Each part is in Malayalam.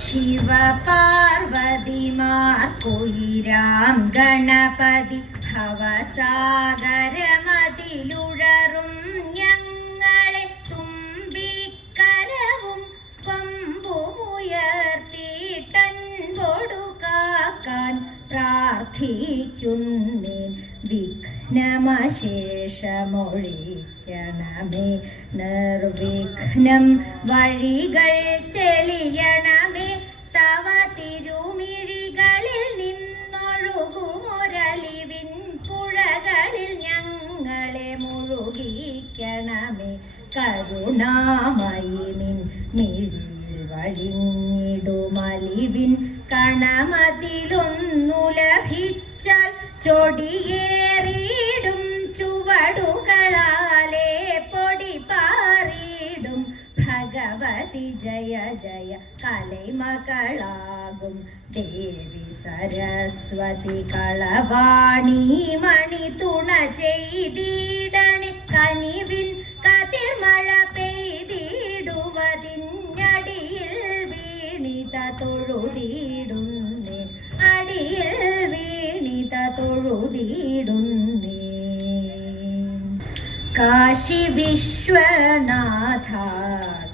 ശിവപാർവതിമാർക്കൊയിരാം ഗണപതി ഭവസാഗരമതിലുഴറും ഞങ്ങളെ തുമ്പിക്കരവും കൊമ്പുമുയർത്തിട്ടൻപൊടു കാക്കാൻ പ്രാർത്ഥിക്കുന്നേൻ. വിഘ്നമശേഷമൊഴിക്കണമേ നിർവിഘ്നം വഴികൾ തെളിയണമേ. തവ തിരുമിഴികളിൽ നിന്നൊഴുകുമൊരലിവിൻ പുഴകളിൽ ഞങ്ങളെ മുഴുകിക്കണമേ. കരുണാമയി നിൻ മിഴിയിൽ വഴിഞ്ഞിടുമലിവിൻ കണമതിലൊന്നു ലഭിച്ചാൽ ചൊടിയേറിയിടും ചുവടുകളാലേ പൊടി പാറിയിടും. ഭഗവതി ജയ ജയ കലൈമകളാകും ദേവി സരസ്വതി കളവാണി മണി തുണ ചെയ്തിടണി. കനിവിൻ കതിർമഴ പെയ്തിടുവതിനടിയിൽ വീണിത തൊഴുതിടുന്നേ. അടിയിൽ വീണിത തൊഴുതിടുന്നേ. കാശി വിശ്വനാഥ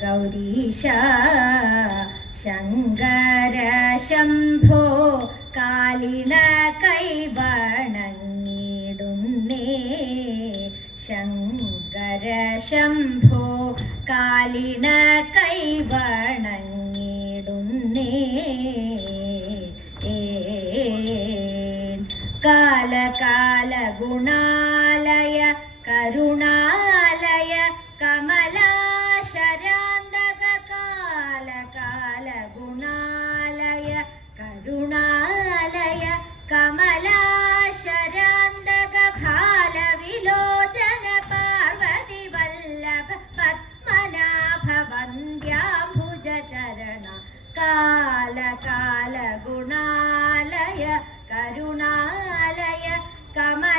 ഗൗരീശ ശങ്കര ശംഭോ കാലിണ കൈവണങ്ങിടുന്നേ. ശങ്കര ശംഭോ കാലിണ കൈവണങ്ങിടുന്നേ. കാലകാല ഗുണാലയ കരുണാലയ കമലാശരാന്തക. കാലകാല ഗുണാലയ കരുണാലയ കമലാശരാന്തക. ഭാലവിലോചന പാർവതി വല്ലഭ പത്മനാഭ വന്ദ്യാംബുജ ചരണ. കാലകാല ഗുണാലയ കരുണാലയ കമലാശരാന്തക.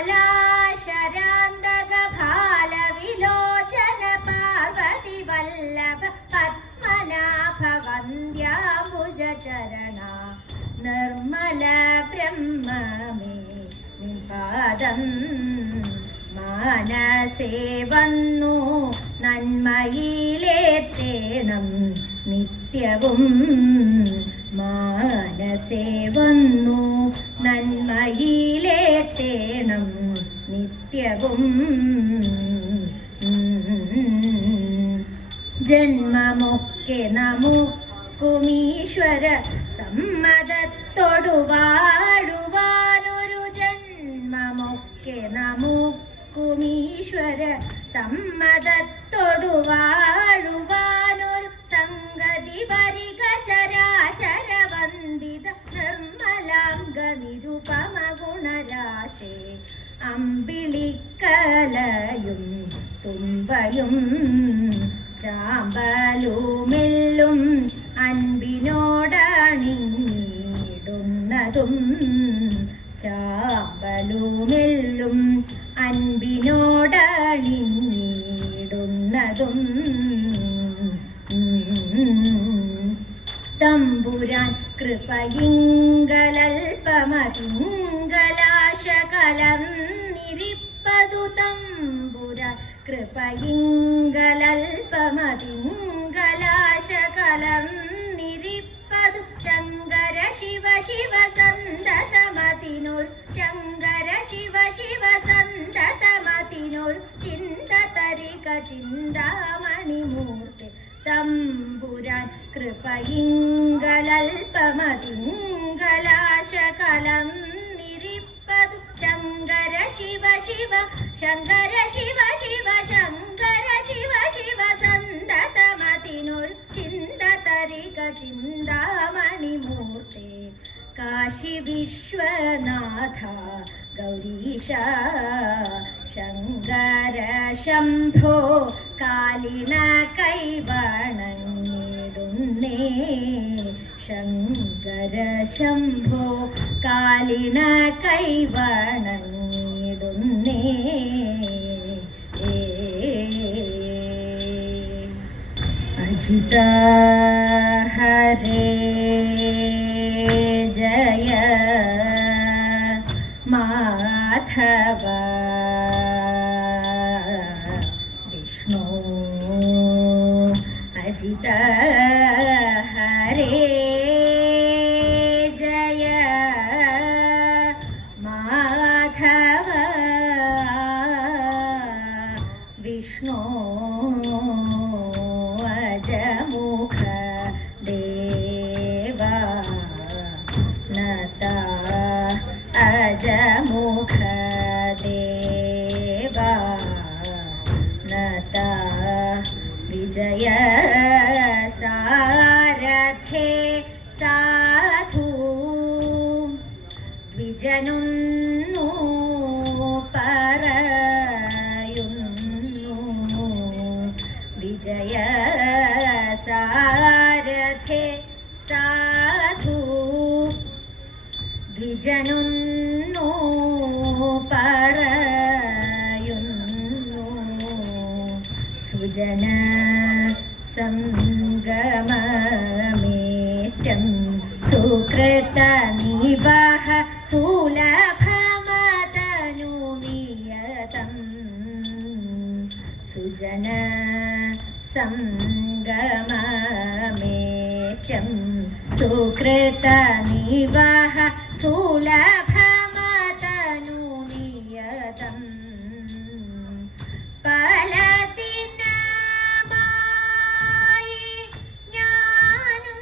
ഭാലവിലോചന പാർവതി വല്ലഭ പത്മനാഭ വന്ദ്യാംബുജ ചരണ. നിർമ്മല ബ്രഹ്മമേ നിപാദം മാനസേ വന്നു നന്മയിലേത്തേണം നിത്യവും. മാനസേ വന്നു നന്മയിലേത്തേണം നിത്യവും. ജന്മമൊക്കെ നമുക്കുമീശ്വര സമ്മതത്തോടു വാഴുവാനൊരു. ജന്മമൊക്കെ നമുക്കുമീശ്വര സമ്മതത്തോടു വാഴുവാനൊരു. സംഗതി വരിക ചരാചര വന്ദിത നിർമ്മലാംഗ നിരുപമ ഗുണരാശേ. അമ്പിളിക്കലയും തുമ്പയും ചാമ്പലുമെല്ലും അൻപിനോടണിഞ്ഞിടുന്നതും. ചാമ്പലുമെല്ലും അൻപിനോടണിഞ്ഞിടുന്നതും. തമ്പുരാൻ കൃപയിങ്കലൽപമതിങ്കലാശകലർന്നിരിപ്പതു. തമ്പുരാൻ കൃപയിങ്കലൽപമതിങ്കലാശകലർന്നിരിപ്പതു. ശങ്കര ശിവ ശിവ സന്തതമതിനോർ. ശങ്കര ശിവ ശിവ സന്തതമതിനോർ. ചിന്തതരിക ചിന്താമണിമൂർത്തി. തമ്പുരാൻ കൃപയിങ്കലൽപമതിങ്കലാശകലർന്നിരിപ്പതു. ശങ്കര ശിവ ശിവ ശങ്കര ശിവ ശിവ ശങ്കര ശിവ ശിവ സന്തതമതിനോർ. ചിന്തതരിക ചിന്താമണിമൂർത്തി. കാശി വിശ്വനാഥ ഗൗരീശ ശങ്കര ശംഭോ കാലിണ കൈവണങ്ങിടുന്നേ. ശങ്കര ശംഭോ കാലിണ കൈവണങ്ങിടുന്നേ. അജിത ഹരേ ഹരേ ജയ മാധവ വിഷ്ണു അജമുഖ ദേവ നത അജമുഖ ദേവ നത വിജയ സാരഥേ സാധു ദ്വിജനൊന്നു പറയുന്നു വിജയ സാരഥേ സാധു ദ്വിജനൊന്നു പറയുന്നു സുജന സംഗമമേറ്റം സുകൃത നിവഹ സുലഭമതനു നിയതം സുജന സംഗമമേറ്റം സുകൃത നിവഹ സുലഭമതനു നിയതം പലദിനമായി ഞാനും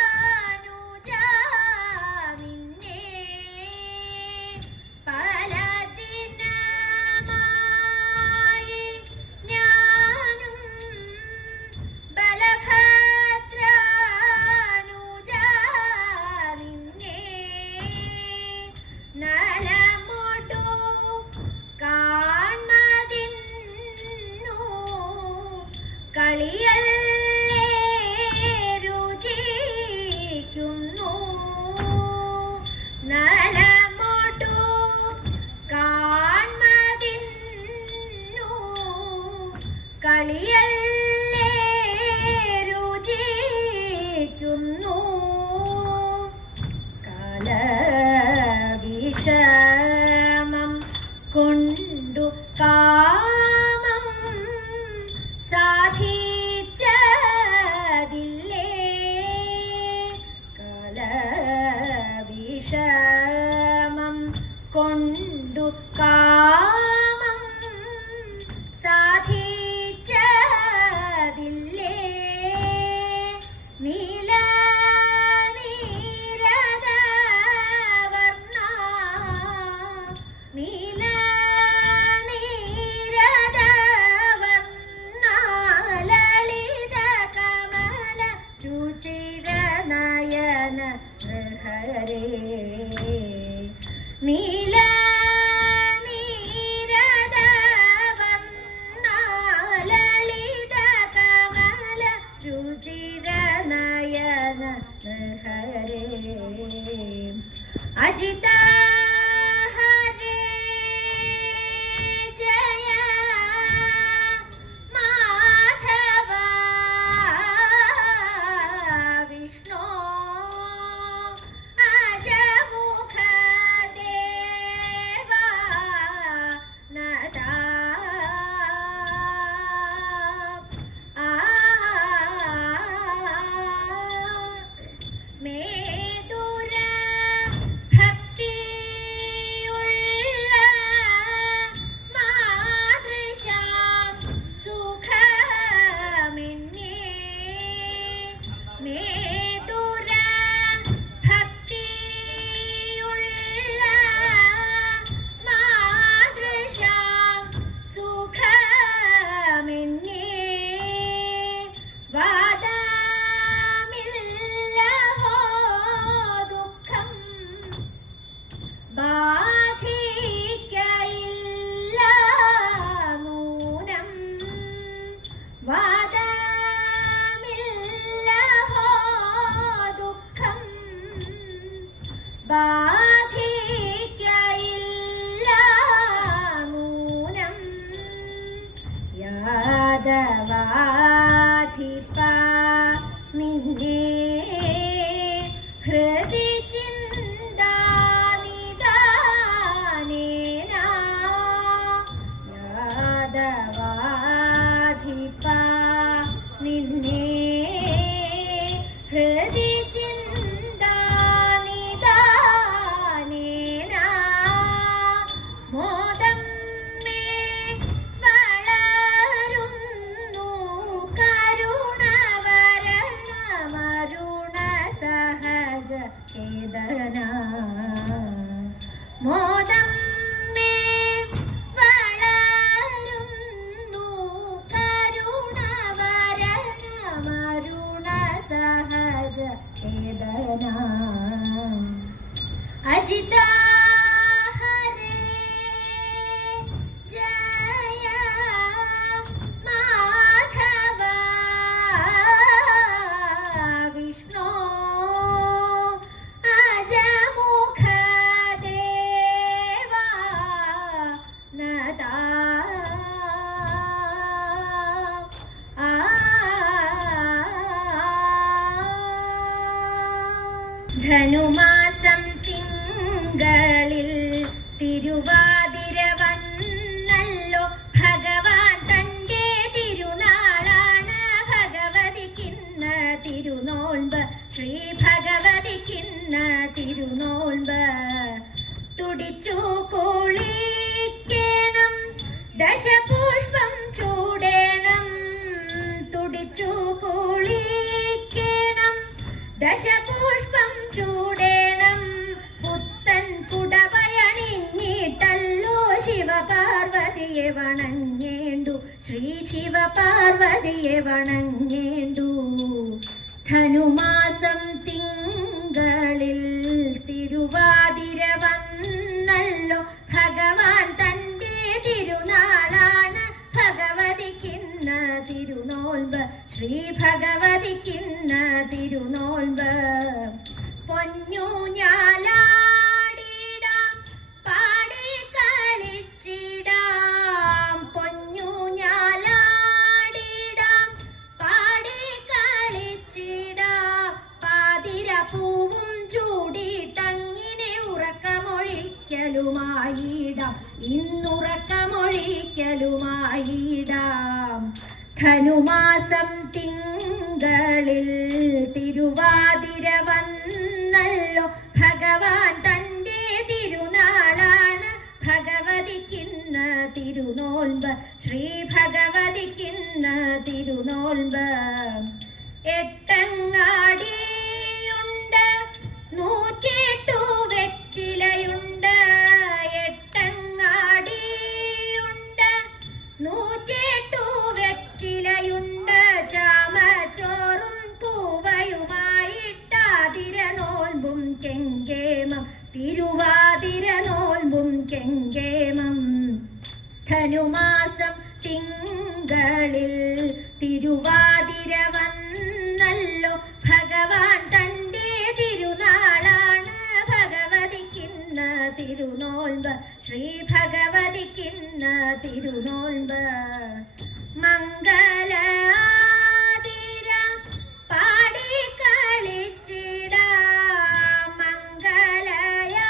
ബലഭദ്രാനുജാ നിന്നെ പലദിനമായി ഞാനും ബലഭദ്രാനുജാ നിന്നെ നലമൊടു കാൺമതിന്നു കളിയല്ലേ രുചിക്കുന്നു നലമൊടു കാൺമതിന്നു കളിയല്ലേ രുചിക്കുന്നു കാലവിഷമം കൊണ്ടു കാമം സാധിച്ചതില്ലേ കാലവിഷമം കൊണ്ടു കാമം സാധിച്ചതില്ലേ നീല നീരദവർണ്ണ നീല നീരദവർണ്ണ ലളിത കമല രുചിര നയന ഹരേ നീല നീരദവർണ്ണ ലളിത കമല രുചിര നയന ഹരേ അജിത ഹരേ ജയ മാധവ വിഷ്ണു അജമുഖ ദേവ നത മേദുര ഭക്തിയുള്ള മാതൃശാം സുഖമെന്നേ മേദുര ഭക്തിയുള്ള മാതൃശാം സുഖമെന്നേ വാദമില്ലഹോ ദുഃഖം ബാധിക്കയില്ല നൂനം വാദമില്ലഹോ ദുഃഖം ബാധിക്കയില്ല നൂനം യാദവാധിപ നിന്നെ ഹൃദി ചിന്താനിദാനേന യാദവാധിപ ധനുമാസം തിങ്കളിൽ തിരുവാതിര വന്നല്ലോ ഭഗവാൻ തന്റെ തിരുനാളാണ് ഭഗവതിക്കിന്ന് തിരുനോൽമ്പ് ശ്രീ ഭഗവതിക്കിന്ന് തിരുനോൽമ്പ് തുടിച്ചു കുളിക്കണം ദശപുഷ്പം ചൂടേണം തുടിച്ചു കുളിക്കണം ദശപുഷ്പം ചൂടേണം പുത്തൻ കുടവയണിഞ്ഞിട്ടല്ലോ ശിവപാർവതിയെ വണങ്ങേണ്ടു ശ്രീ ശിവപാർവതിയെ വണങ്ങേണ്ടു ധനുമാസം തിങ്കളിൽ തിരുവാതിര വന്നല്ലോ ഭഗവാൻ തന്റെ തിരുനാളാണ് ഭഗവതിക്കിന്ന് തിരുനോൽമ്പ് ശ്രീ ഭഗവതിക്കിന്ന് തിരുനോൽമ്പ് പൊന്നൂഞ്ഞാലാടിടാം പാടി കളിച്ചിടാം പൊന്നൂഞ്ഞാലാടിടാം പാടി കളിച്ചിടാം പാതിരപ്പൂവും ചൂടിട്ടങ്ങിനെ ഉറക്കമൊഴിക്കലുമായിടാം ഇന്നുറക്കമൊഴിക്കലുമായിടാം ധനുമാസം തിങ്കളിൽ തിരുവാതിര വന്നല്ലോ ഭഗവാൻ തന്റെ തിരുനാളാണ് ഭഗവതിക്കിന്ന് തിരുനോൽമ്പ് ശ്രീ ഭഗവതിക്കിന്ന് തിരുനോൽമ്പ് എട്ടങ്ങാടിയുണ്ട് 108 വെറ്റിലയുണ്ട് എട്ടങ്ങാടിയുണ്ട് 108 വെറ്റിലയുണ്ട് ചാമച്ചോറും തൂവയുമായിട്ടാതിര നോൽമ്പും കെങ്കേമം തിരുവാതിര നോൽമ്പും കെങ്കേമം ധനുമാസം തിങ്കളിൽ തിരുവാതിര വന്നല്ലോ ഭഗവാൻ തന്റെ തിരുനാളാണ് ഭഗവതിക്കിന്ന് തിരുനോൽമ്പ് ശ്രീ ഭഗവതിക്കിന്ന് തിരുനോൽമ്പ് മംഗളാതിര പാടി കളിച്ചിടാം മംഗളയാതിര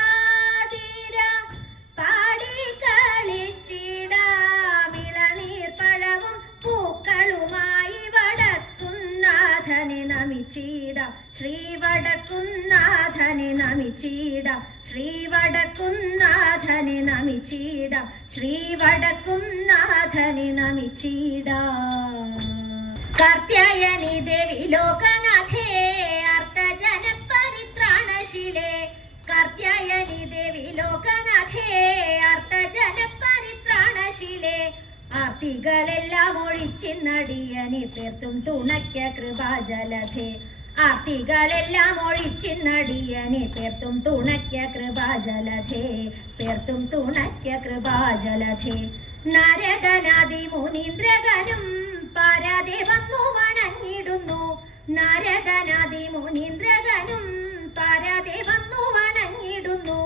പാടി കളിച്ചിടാം ഇളനീർ പഴവും പൂക്കളുമായി വടക്കുന്നാഥനെ നമിച്ചിടാം ശ്രീ വടക്കുന്നാഥനെ നമിച്ചിടാം ശ്രീ വടക്കുന്നാഥനെ നമിച്ചിടാം ശ്രീ വടക്കുന്നാഥനെ നമിച്ചിടാം കാർത്യായനി ദേവി ലോകനാഥേ അർത്ഥജന പരിത്രാണശീലേ കാർത്യായനി ദേവി ലോകനാഥേ അർത്ഥജന പരിത്രാണശീലേ ആർത്തികളെല്ലാം ഒഴിച്ചിന്നടിയനെ പേർത്തും തുണയ്ക്ക കൃപാജലധേ ആർത്തികളെല്ലാം ഒഴിച്ചിന്നടിയനെ പേർത്തും തുണയ്ക്ക കൃപാജലധേ പേർത്തും തുണയ്ക്ക കൃപാജലധേ നാരദനാദി മുനീന്ദ്രഗനും പാരാതെ വന്നു വണങ്ങിടുന്നു നാരദനാദി മുനീന്ദ്രഗനും പാരാതെ വന്നു വണങ്ങിടുന്നു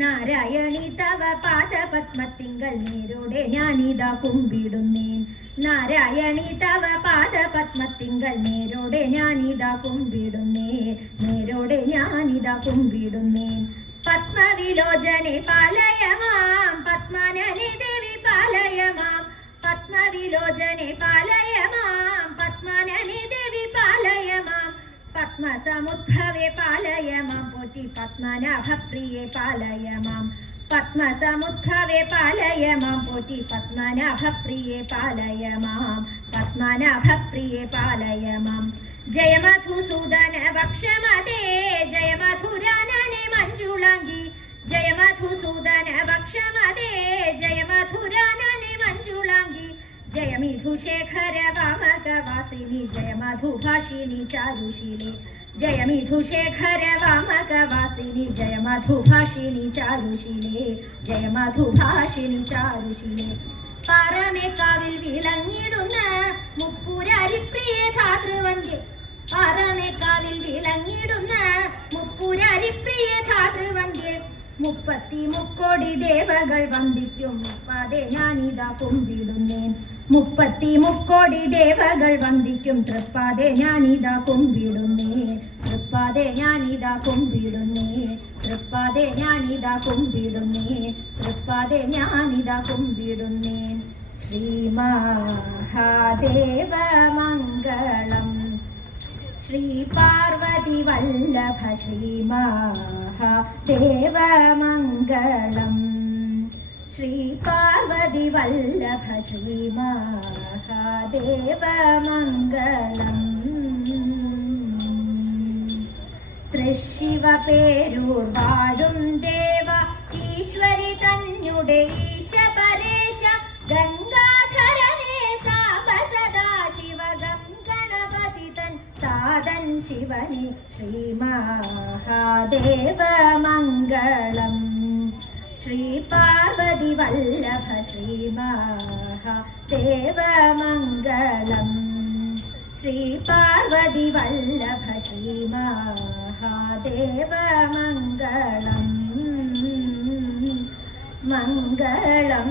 നാരായണി തവ പാദപത്മത്തിങ്കൽ നേരോടെ ഞാനിതാ കുമ്പിടുന്നേൻ നാരായണി തവ പാദപത്മത്തിങ്കൽ നേരോടെ ഞാനിതാ കുമ്പിടുന്നേ നേരോടെ ഞാനിതാ കുമ്പിടുന്നേൻ പത്മവിലോചനെ പാലയമാം പത്മനനി ദേവി പാലയമാം പത്മവിലോചനെ പാലയമാം പത്മനനി ദേവി പാലയമാം പത്മസമുദ്ഭവേ പാലയമാം പോറ്റി പത്മനാഭപ്രിയേ പാലയമാം പത്മസമുദ്ഭവേ പാലയമാം പോറ്റി പത്മനാഭപ്രിയേ പാലയമാം പത്മനാഭപ്രിയേ പാലയമാം ജയ മധുസൂദന വക്ഷമതേ ജയ മധുരാനനെ മഞ്ജുളാംഗി ജയ മധുസൂദന വക്ഷമതേ ജയ മധുരാനനെ മഞ്ജുളാംഗി ജയ മിഥുശേഖര വാമകവാസിനി ജയ മധുഭാഷിണി ചാരുശീലേ जय मिथुशेखर वामकवासिनी जय मधुभाषिणी चारुशीले जय मधुभाषिणी चारुशीले പാറമേ കാവിൽ വിളങ്ങിടുന്ന മുപ്പുരാരിപ്രിയ ധാതൃവന്ദേ പാറമേ കാവിൽ വിളങ്ങിടുന്ന മുപ്പുരാരിപ്രിയ ധാതൃവന്ദേ 30 കോടി ദേവകൾ വന്ദിക്കും മുപ്പാതെ ഞാനിതാ കുമ്പിടുന്നേൻ 30 കോടി ദേവകൾ വന്ദിക്കും തൃപ്പാതെ ഞാനിതാ കുമ്പിടുന്നേൻ തൃപ്പാതെ ഞാനിതാ കുമ്പിടുന്നേ, തൃപ്പാതെ ഞാനിതാ കുമ്പിടുന്നേ, തൃപ്പാതെ ഞാനിതാ കുമ്പിടുന്നേ. ശ്രീ മഹാദേവ മംഗളം, ശ്രീ പാർവതി വല്ലഭ ശ്രീ മഹാദേവ മംഗളം, ശ്രീ പാർവതി വല്ലഭ ശ്രീ മഹാദേവ മംഗളം. തൃശിവ പേരൂർ വാഴും ദേവ ഈശ്വരി തന്നുടെ ഈശ പരേശ ഗംഗാധരനേ സാംബ സദാ ശിവ ഗണപതി തൻ താതൻ ശിവനെ ശ്രീ മഹാദേവ മംഗളം, ശ്രീ പാർവതി വല്ലഭ ശ്രീ മഹാദേവ മംഗളം, ശ്രീ പാർവതി വല്ലഭ ശ്രീ മഹാദേവ മംഗളം, മംഗളം.